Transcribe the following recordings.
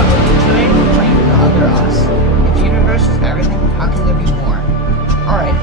Today we're playing the other us. If universe is everything, how can there be more? Alright,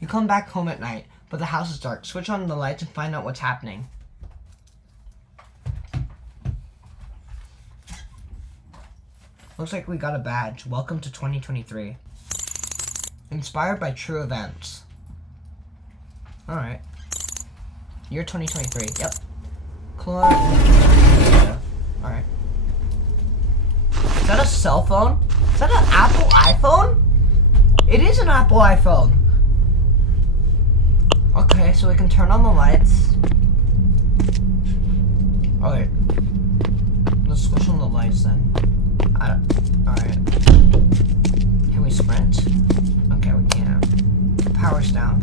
you come back home at night, but the house is dark. Switch on the lights and find out what's happening. Looks like we got a badge. Welcome to 2023. Inspired by true events. Alright. Year 2023. Yep. Alright. Is that a cell phone? Is that an Apple iPhone? It is an Apple iPhone. Okay, so we can turn on the lights. Alright. Let's switch on the lights then. Alright. Can we sprint? Okay, we can't. Power's down.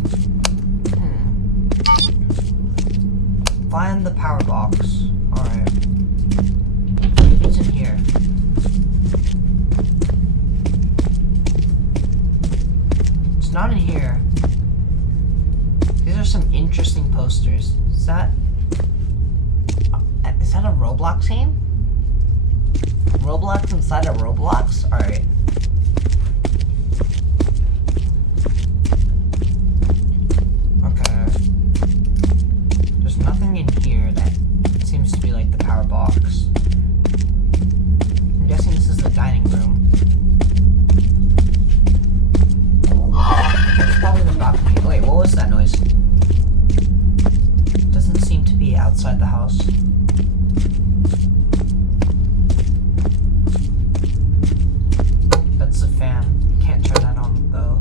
Find the power box. Alright. Maybe it's in here. It's not in here. These are some interesting posters. Is that a Roblox game? Roblox inside a Roblox? Alright. Okay. There's nothing in here that seems to be like the power box. I'm guessing this is the dining room. It's probably the balcony. Wait, what was that noise? Doesn't seem to be outside the house. That's the fan. Can't turn that on though.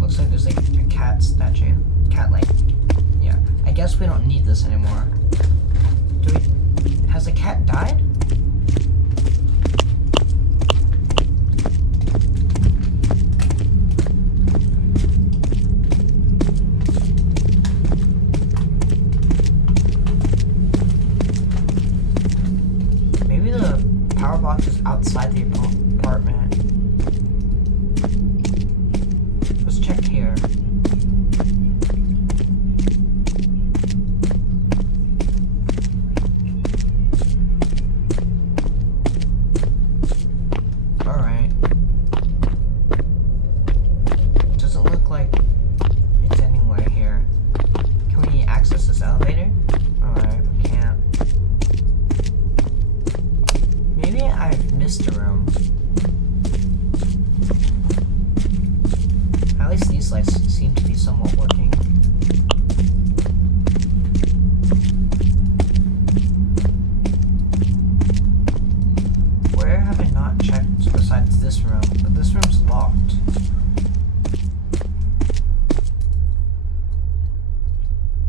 Looks like there's like a cat statue. Cat lake. Yeah. I guess we don't need this anymore. Has the cat died? Maybe the power box is outside the apartment. Let's check here. Alright. Doesn't look like it's anywhere here. Can we access this elevator? Alright, we can't. Maybe I've missed a room. At least these lights seem to be somewhat working. Where have I not checked besides this room? But this room's locked.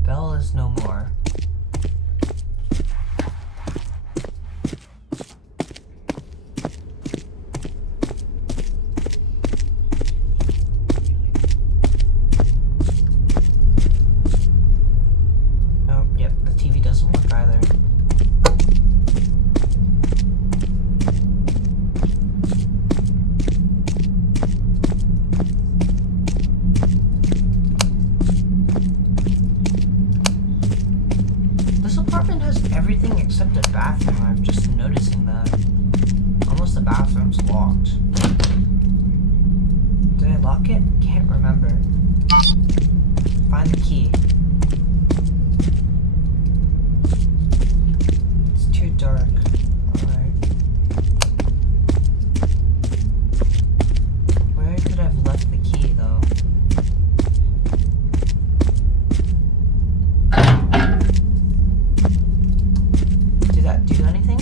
Bell is no more. Everything except a bathroom. I'm just noticing that. Almost the bathroom's locked. Did I lock it? Can't remember. Find the key. It's too dark. Alright. Where could I have left the key though? Do anything?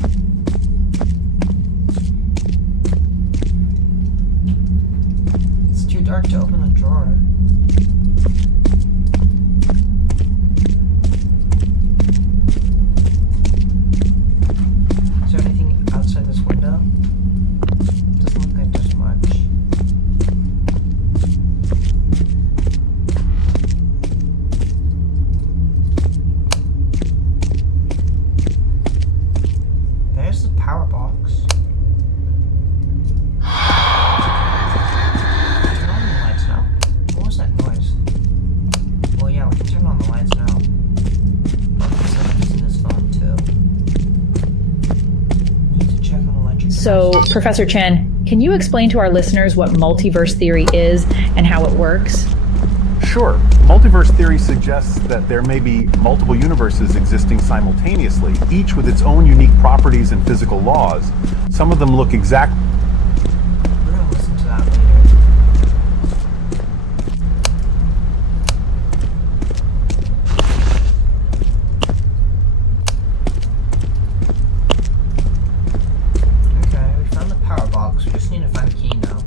It's too dark to open the drawer. Is there anything outside this window? Doesn't look like there's much. So, Professor Chen, can you explain to our listeners what multiverse theory is and how it works? Sure. Multiverse theory suggests that there may be multiple universes existing simultaneously, each with its own unique properties and physical laws. Some of them look exactly. We're gonna listen to that later. Okay, we found the power box. We just need to find a key now.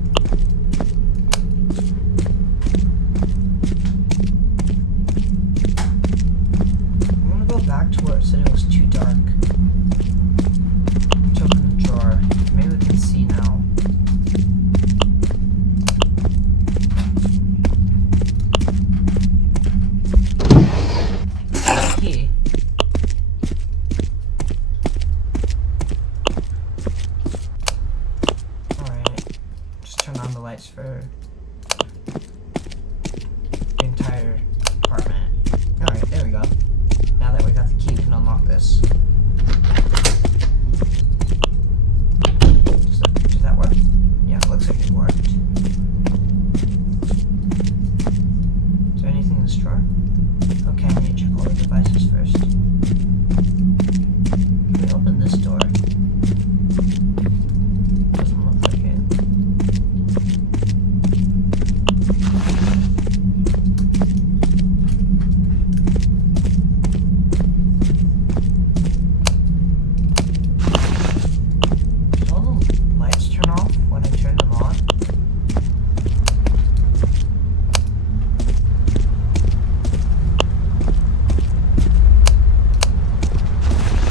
I'm gonna go back to where it said it was too dark. Let's open the drawer. Maybe we can see now. Key. Alright. Just turn on the lights for the entire apartment. Alright, there we go. Now that we got the key, we can unlock this. Does that work? Yeah, it looks like it worked. Is there anything in this drawer? Okay, I need to check all the devices first. Can we open this door? Doesn't look like it. Did all the lights turn off when I turned them on?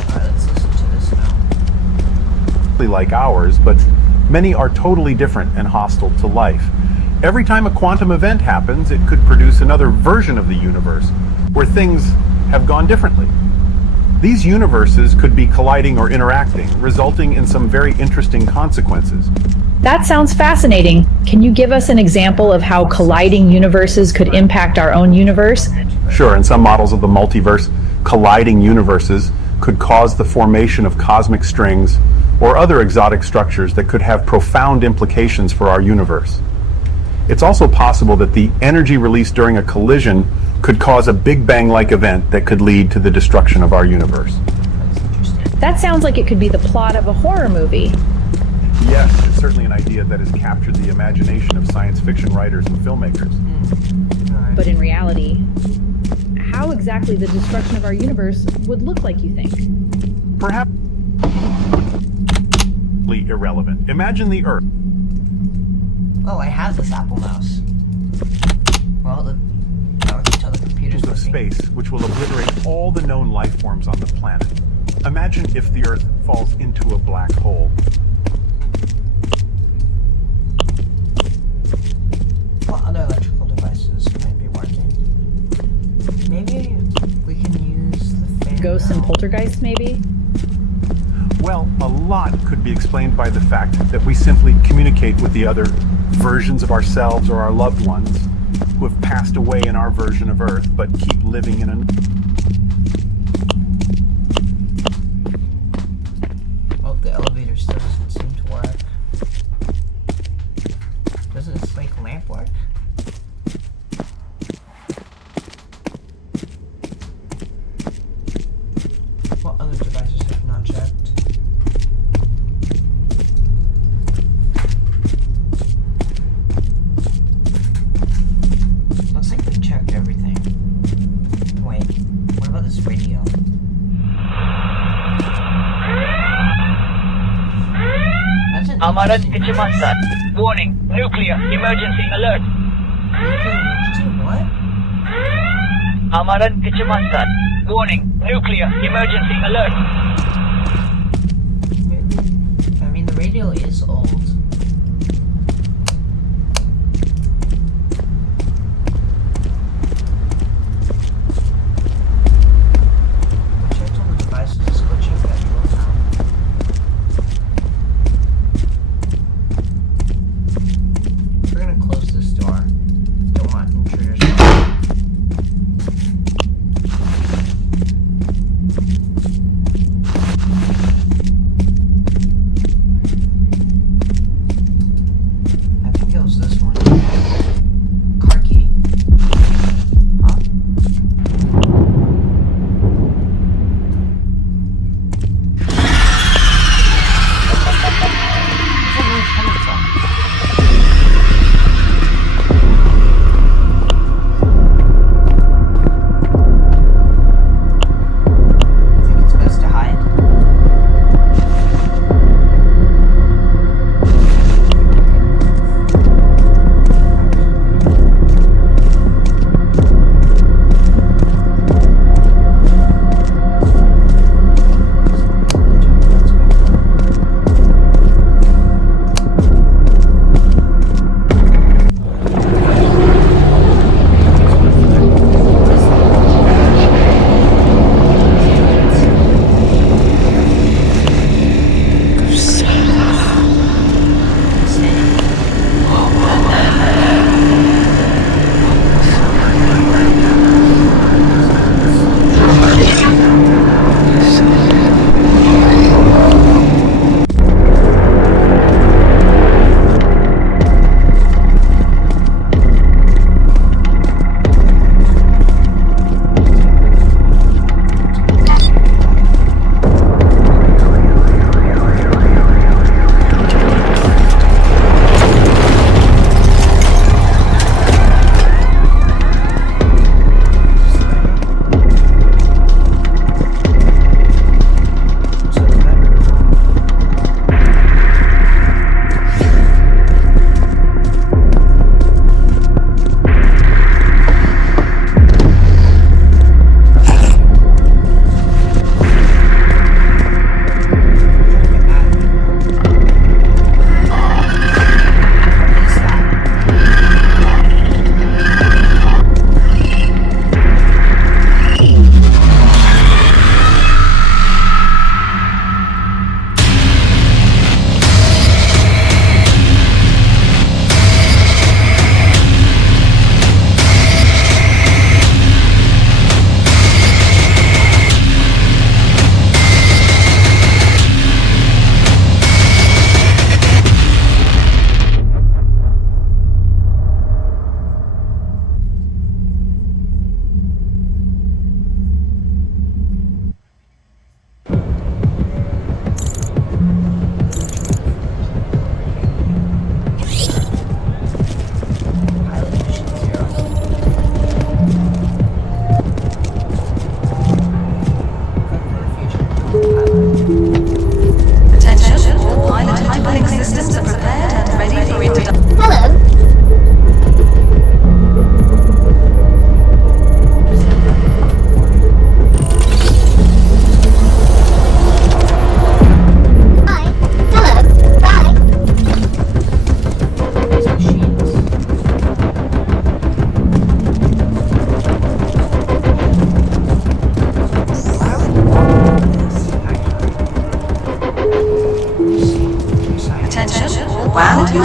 Alright, let's listen to this now. like ours, but many are totally different and hostile to life. Every time a quantum event happens, it could produce another version of the universe where things have gone differently. These universes could be colliding or interacting, resulting in some very interesting consequences. That sounds fascinating. Can you give us an example of how colliding universes could impact our own universe? Sure, in some models of the multiverse, colliding universes could cause the formation of cosmic strings or other exotic structures that could have profound implications for our universe. It's also possible that the energy released during a collision could cause a Big Bang-like event that could lead to the destruction of our universe. That sounds like it could be the plot of a horror movie. Yes, it's certainly an idea that has captured the imagination of science fiction writers and filmmakers. But in reality, how exactly the destruction of our universe would look like, you think? Perhaps irrelevant. Imagine the Earth. Oh, I have this Apple mouse. Well, I can tell the computer's Of working. space, which will obliterate all the known life forms on the planet. Imagine if the Earth falls into a black hole. What other electrical devices might be working? Maybe we can use the fan. Ghosts and now. poltergeists, maybe? Well, a lot could be explained by the fact that we simply communicate with the other versions of ourselves or our loved ones who have passed away in our version of Earth but keep living in a... Oh, the elevator still doesn't seem to work. Doesn't this, like, lamp work? What other devices have you not checked? Looks like we checked everything. Wait, what about this radio? That's an Amaran interesting- kecemasan. Warning, nuclear emergency alert. Nuclear emergency? What? Amaran kecemasan. Warning, nuclear emergency alert. I mean, the radio is old. We checked all the devices. Let's go check that drawer now. We're gonna close this door. Don't want intruders.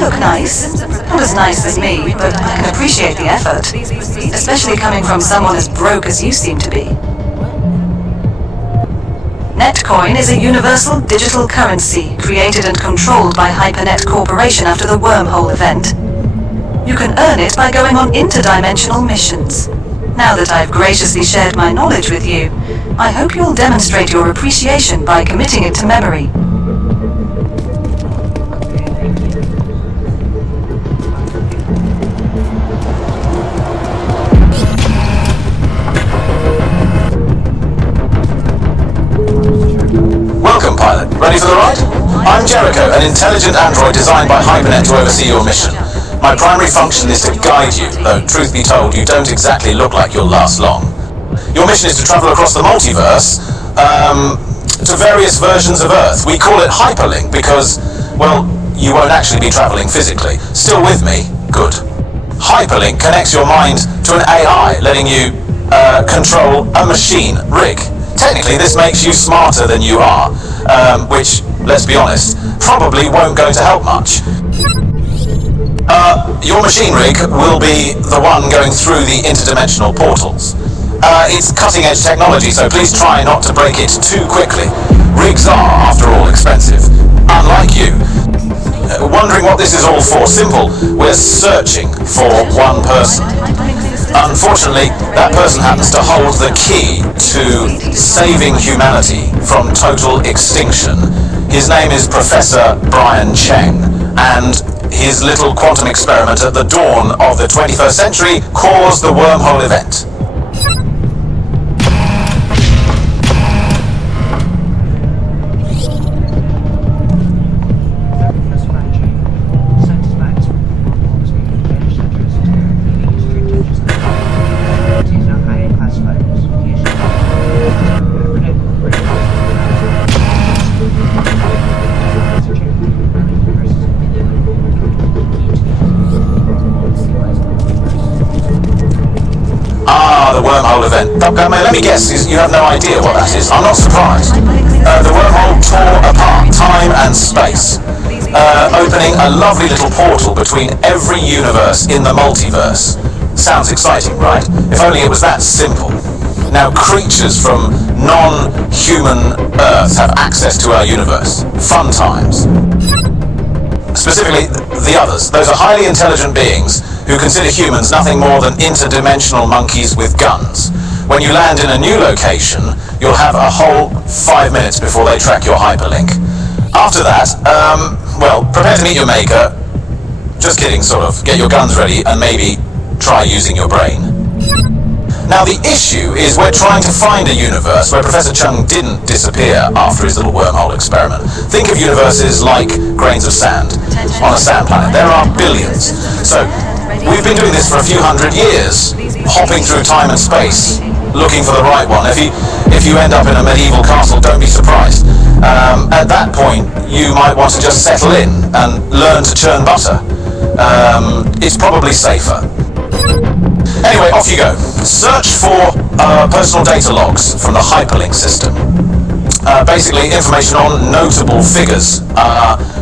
look nice. Not as nice as me, but I can appreciate the effort. Especially coming from someone as broke as you seem to be. Netcoin is a universal digital currency created and controlled by Hypernet Corporation after the wormhole event. You can earn it by going on interdimensional missions. Now that I've graciously shared my knowledge with you, I hope you'll demonstrate your appreciation by committing it to memory. Welcome, pilot. Ready for the ride? I'm Jericho, an intelligent android designed by Hypernet to oversee your mission. My primary function is to guide you, though truth be told, you don't exactly look like you'll last long. Your mission is to travel across the multiverse, to various versions of Earth. We call it hyperlink because, well, you won't actually be traveling physically. Still with me? Good. Hyperlink connects your mind to an AI, letting you control a machine rig. Technically, this makes you smarter than you are, which, let's be honest, probably won't go to help much. Your machine rig will be the one going through the interdimensional portals. It's cutting-edge technology, so please try not to break it too quickly. Rigs are, after all, expensive. Unlike you. Wondering what this is all for? Simple. We're searching for one person. Unfortunately, that person happens to hold the key to saving humanity from total extinction. His name is Professor Brian Cheng, and his little quantum experiment at the dawn of the 21st century caused the wormhole event. Wormhole event. Let me guess, you have no idea what that is. I'm not surprised. The wormhole tore apart time and space, opening a lovely little portal between every universe in the multiverse. Sounds exciting, right? If only it was that simple. Now, creatures from non-human Earth have access to our universe. Fun times. Specifically, the others. Those are highly intelligent beings who consider humans nothing more than interdimensional monkeys with guns. When you land in a new location, you'll have a whole 5 minutes before they track your hyperlink. After that, well, prepare to meet your maker. Just kidding, sort of. Get your guns ready and maybe try using your brain. Now, the issue is we're trying to find a universe where Professor Chung didn't disappear after his little wormhole experiment. Think of universes like grains of sand on a sand planet. There are billions. So, we've been doing this for a few hundred years, hopping through time and space, looking for the right one. If you end up in a medieval castle, don't be surprised. At that point, you might want to just settle in and learn to churn butter. It's probably safer. Anyway, off you go. Search for personal data logs from the hyperlink system. Basically, information on notable figures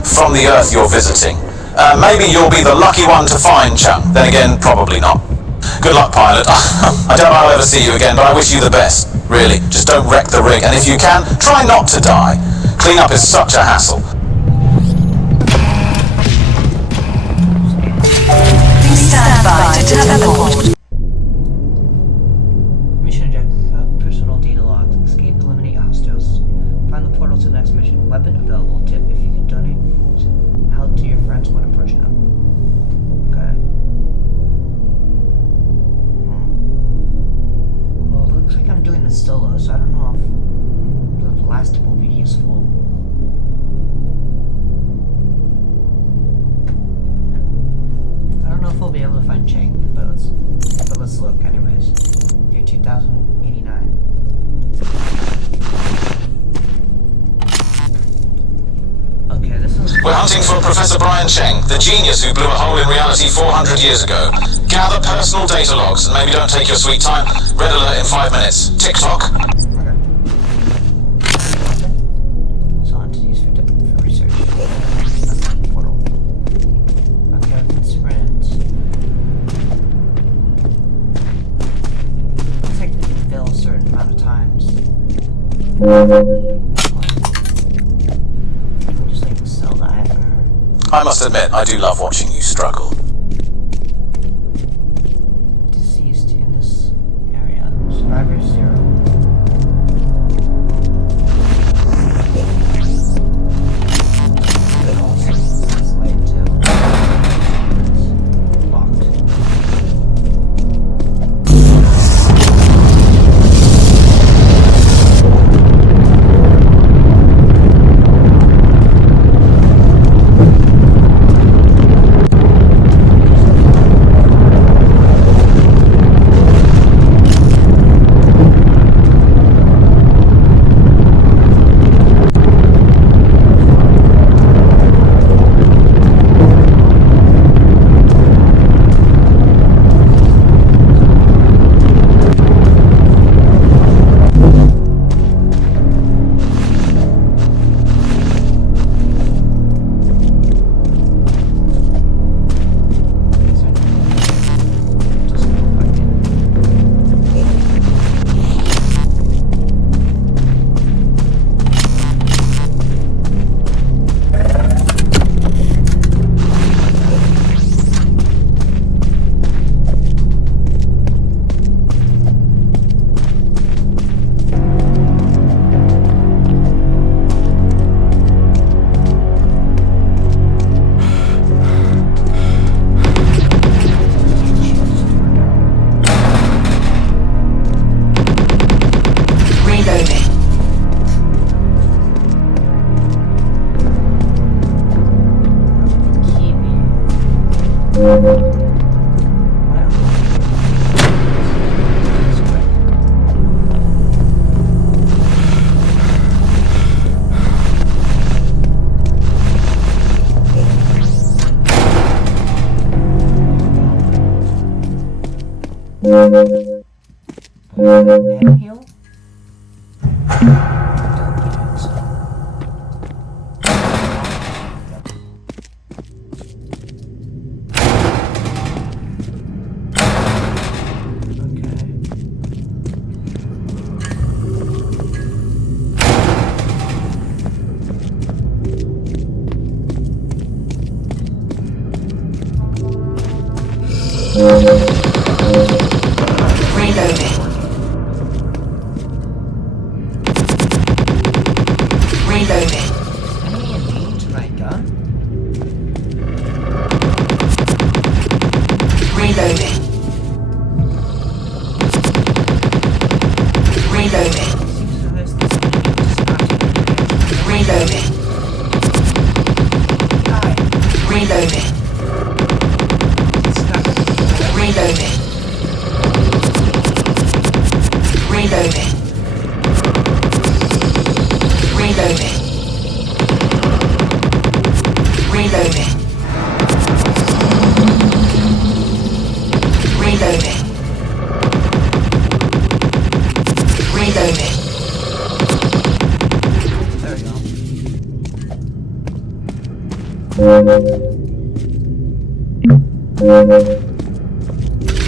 from the Earth you're visiting. Maybe you'll be the lucky one to find Chung. Then again, probably not. Good luck, pilot. I doubt I'll ever see you again, but I wish you the best. Really, just don't wreck the rig. And if you can, try not to die. Cleanup is such a hassle. Please stand by to teleport. Mission objective, personal data logs, escape, eliminate hostiles. Find the portal to the next mission. Weapon available. Tip, if you can donate help to your friends when approaching them. Okay. Well, it looks like I'm doing this solo, so I don't know if the last tip will be useful. I don't know if we'll be able to find Chang, but let's look anyways. Year 2089. Okay, this is... We're hunting for Professor Brian Cheng, the genius who blew a hole in reality 400 years ago. Gather personal data logs, and maybe don't take your sweet time. Red alert in 5 minutes. TikTok. Okay. So entities for research. Portal. Can we just like sell that or? I must admit, I do love watching you struggle. Deceased in this area. Survivor 0. Good also. It's light too. Locked. Nano heal? Reloading. Reloading. Enemy immune to my gun? Reloading. Reloading. Seems as if this enemy does not take Reloading. die. Reloading. It's not Reloading. Reloading. Reloading. Reloading. Reloading. Reloading. there we go.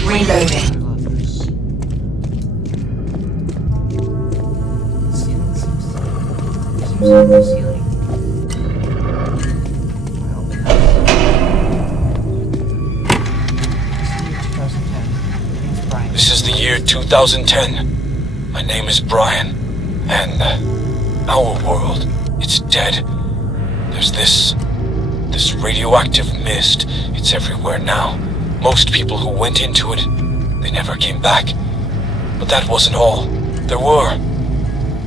Reloading. Gloves. Ceiling seems to be the ceiling. I'll open that. This is the year 2010. My name's Brian. This is the year 2010. My name is Brian, and our world, it's dead. There's this radioactive mist. It's everywhere now. Most people who went into it, they never came back. But that wasn't all. There were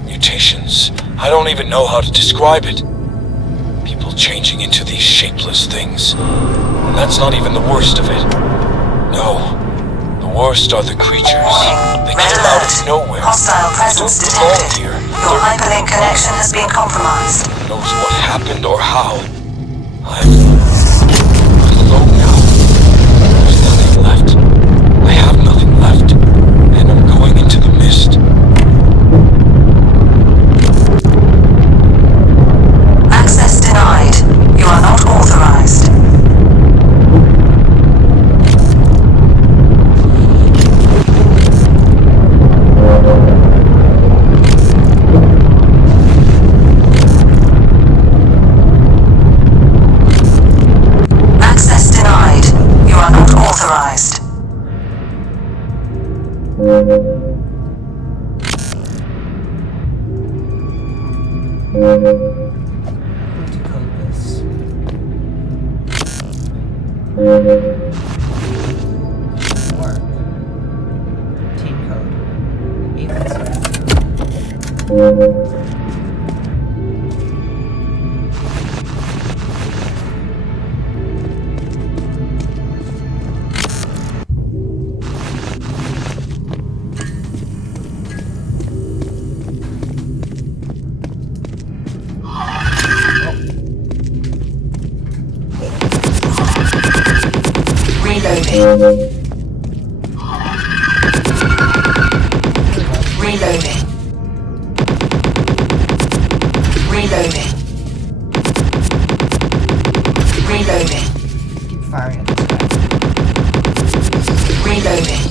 mutations. I don't even know how to describe it. People changing into these shapeless things. And that's not even the worst of it. No. The worst are the creatures. They Red came out alert. of nowhere. Hostile They presence don't belong detected. here. Your hyperlink connection has been compromised. Who knows what happened or how? I'm alone now. There's nothing left. I have nothing left. And I'm going into the mist. Access denied. You are not authorized. How to code this? Work. Team code. Reloading. Reloading. Reloading. Reloading. Keep firing at this guy. Reloading.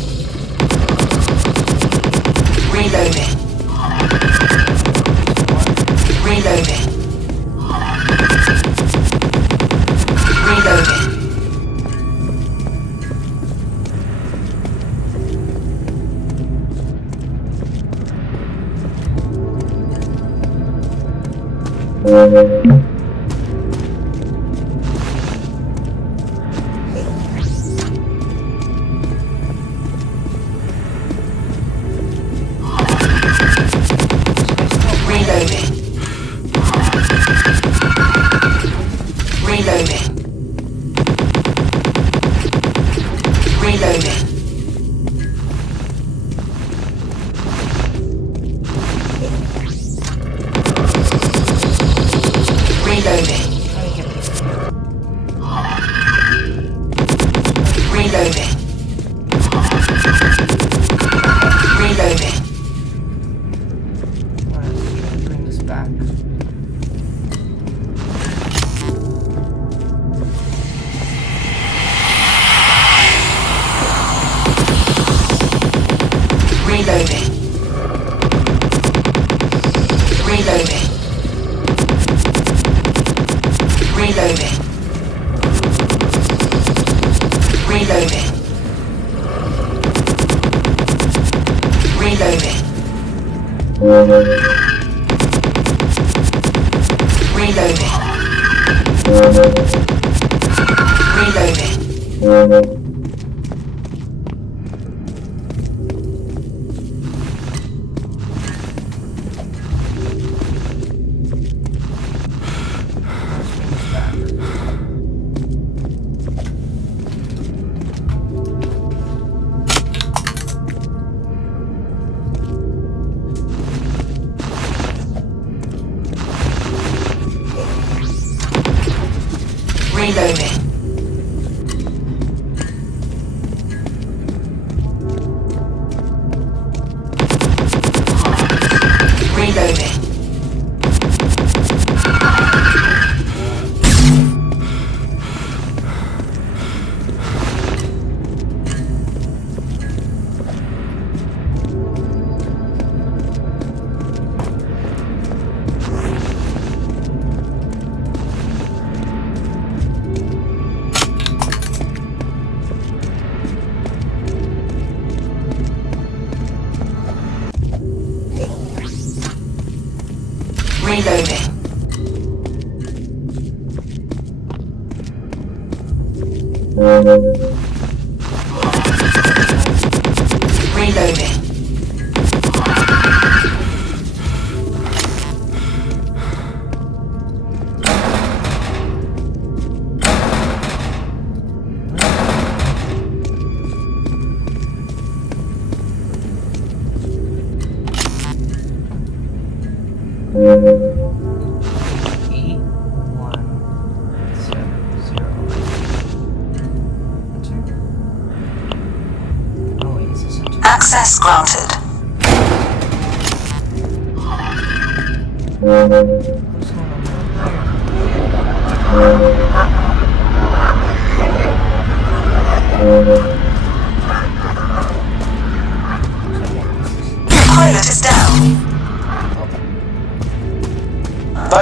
Reloading. Reloading. Reloading. Reloading. Reloading. Reloading. Reloading. Reloading. Reloading. Alright, let's try to bring this back. Reloading. Reloading. Reloading. Reloading. Reloading. Reloading. Reloading. Reloading. Reloading. Reloading. Reloading. Eight, 1, 7, 0. Enter. Oh wait, is this enter? Access granted. What's going on Pilot is down.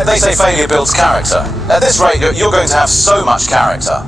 They say failure builds character. At this rate, you're going to have so much character.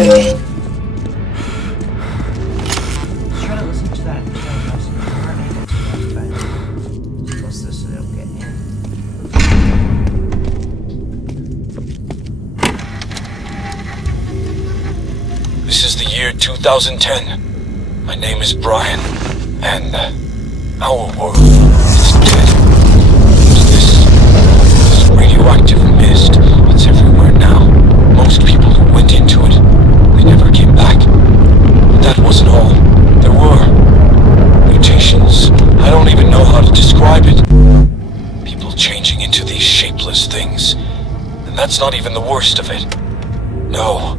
Reloading. Try to listen to that. I'm not gonna get too much, but close this so it'll get in. This is the year 2010. My name is Brian, and our world is dead. This radioactive mist, it's everywhere now. Most people who went into it, they never came back. But that wasn't all. There were mutations. I don't even know how to describe it. People changing into these shapeless things. And that's not even the worst of it. No.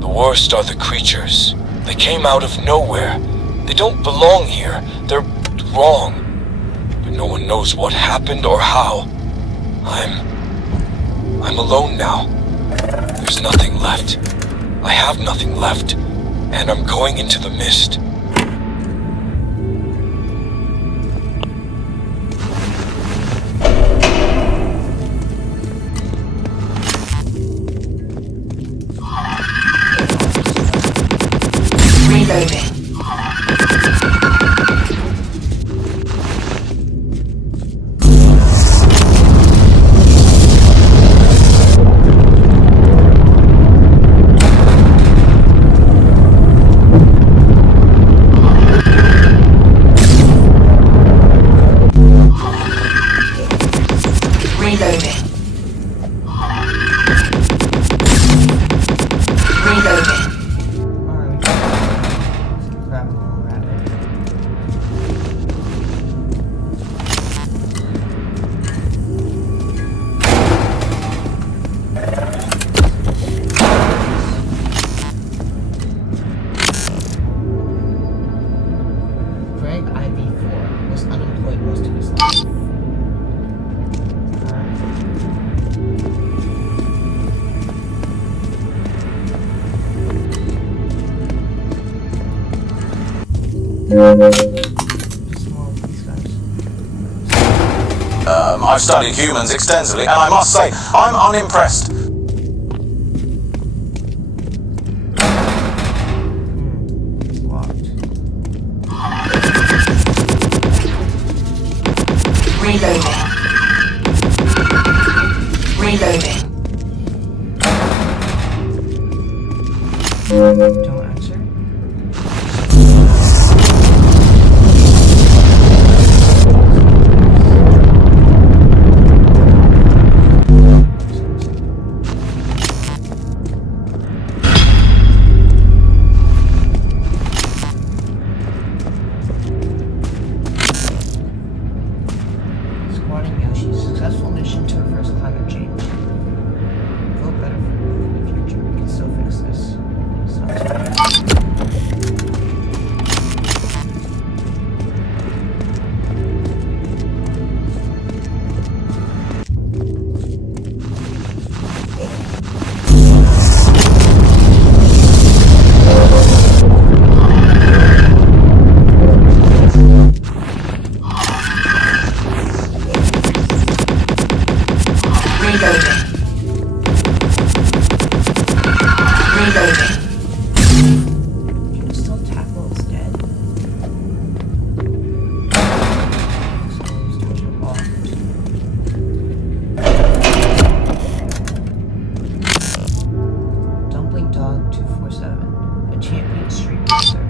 The worst are the creatures. They came out of nowhere. They don't belong here. They're wrong. But no one knows what happened or how. I'm alone now. There's nothing left. I have nothing left. And I'm going into the mist. Reloading. I've studied humans extensively, and I must say, I'm unimpressed. It's locked. Reloading. Reloading. Don't answer. Squatting Yoshi, successful mission to reverse climate change. Feel better for the future. We can still fix this. Sounds good. Can it still tap while it's dead? Let's touch it off. Dumpling Dog 247, a champion street racer.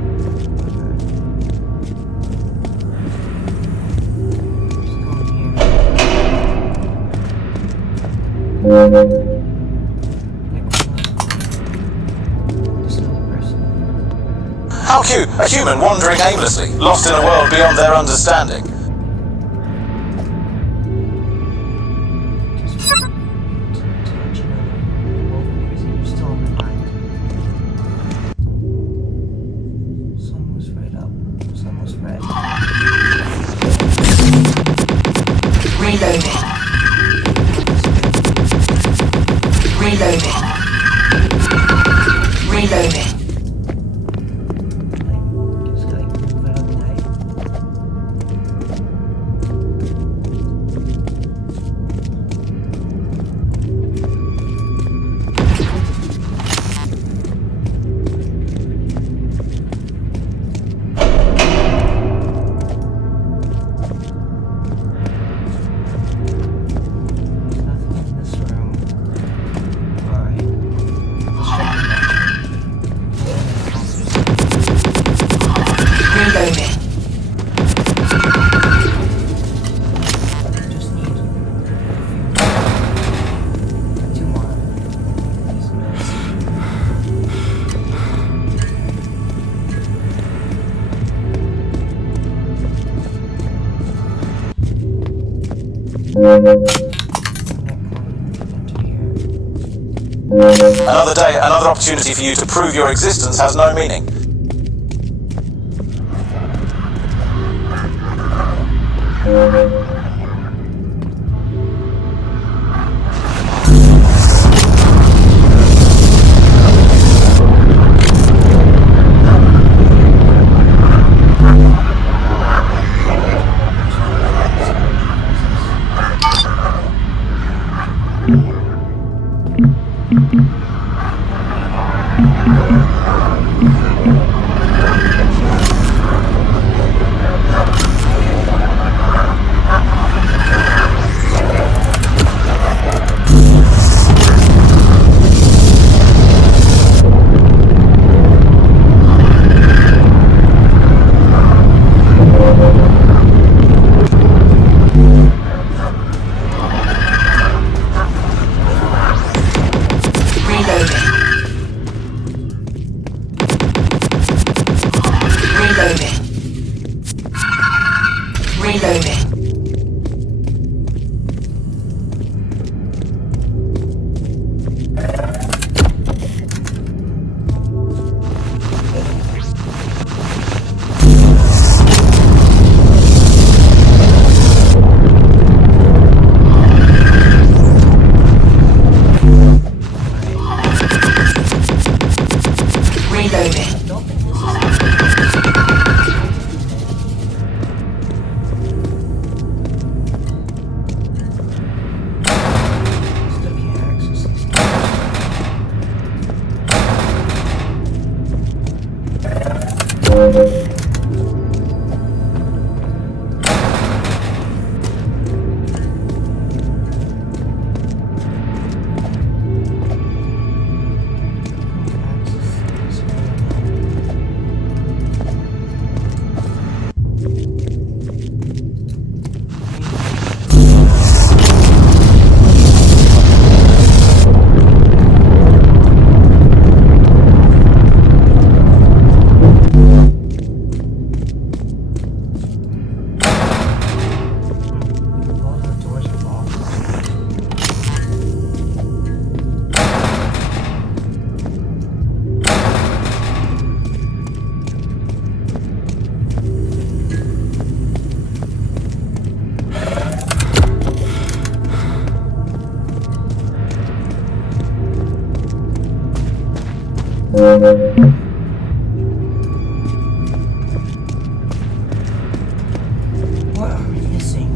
Let's go in here. How cute, a human wandering aimlessly, lost in a world beyond their understanding. Reloading. Reloading. Reloading. Another day, another opportunity for you to prove your existence has no meaning. What are we missing?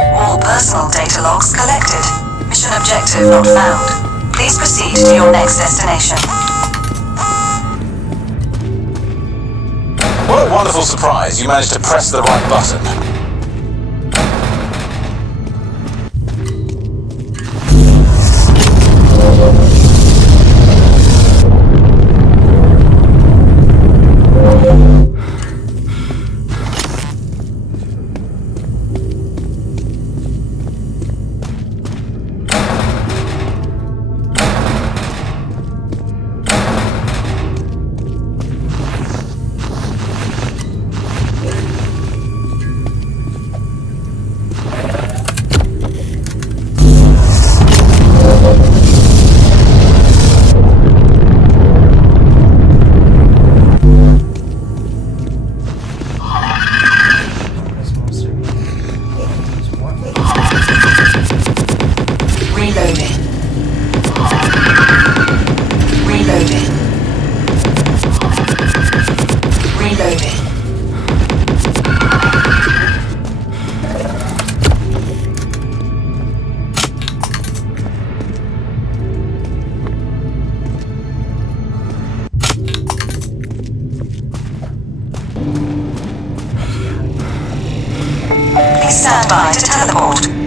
All personal data logs collected. Mission objective not found. Please proceed to your next destination. What a wonderful surprise, you managed to press the right button. stand by to teleport.